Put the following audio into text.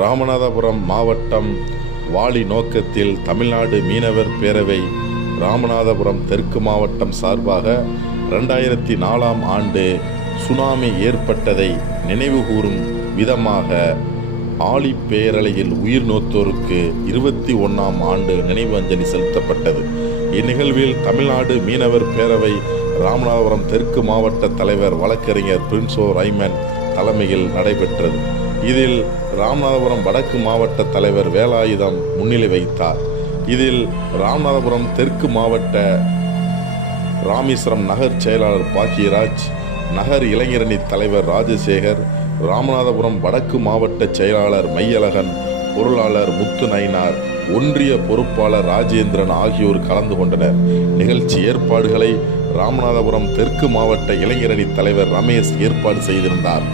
ராமநாதபுரம் மாவட்டம் வாலி நோக்கத்தில் தமிழ்நாடு மீனவர் பேரவை ராமநாதபுரம் தெற்கு மாவட்டம் சார்பாக 2004ஆம் ஆண்டு சுனாமி ஏற்பட்டதை நினைவுகூரும் விதமாக ஆழி பேரலையில் உயிர் நோத்தோருக்கு 21ஆம் ஆண்டு நினைவு அஞ்சலி செலுத்தப்பட்டது. இந்நிகழ்வில் தமிழ்நாடு மீனவர் பேரவை ராமநாதபுரம் தெற்கு மாவட்ட தலைவர் வழக்கறிஞர் பிரின்சோ ரைமன் தலைமையில் நடைபெற்றது. இதில் ராமநாதபுரம் வடக்கு மாவட்ட தலைவர் வேலாயுதம் முன்னிலை வைத்தார். இதில் ராமநாதபுரம் தெற்கு மாவட்ட ராமேஸ்வரம் நகர் செயலாளர் பாக்கியராஜ், நகர் இளைஞரணி தலைவர் ராஜசேகர், ராமநாதபுரம் வடக்கு மாவட்ட செயலாளர் மையழகன், பொருளாளர் முத்து நயினார், ஒன்றிய பொறுப்பாளர் ராஜேந்திரன் ஆகியோர் கலந்து கொண்டனர். நிகழ்ச்சி ஏற்பாடுகளை ராமநாதபுரம் தெற்கு மாவட்ட இளைஞரணி தலைவர் ரமேஷ் ஏற்பாடு செய்திருந்தார்.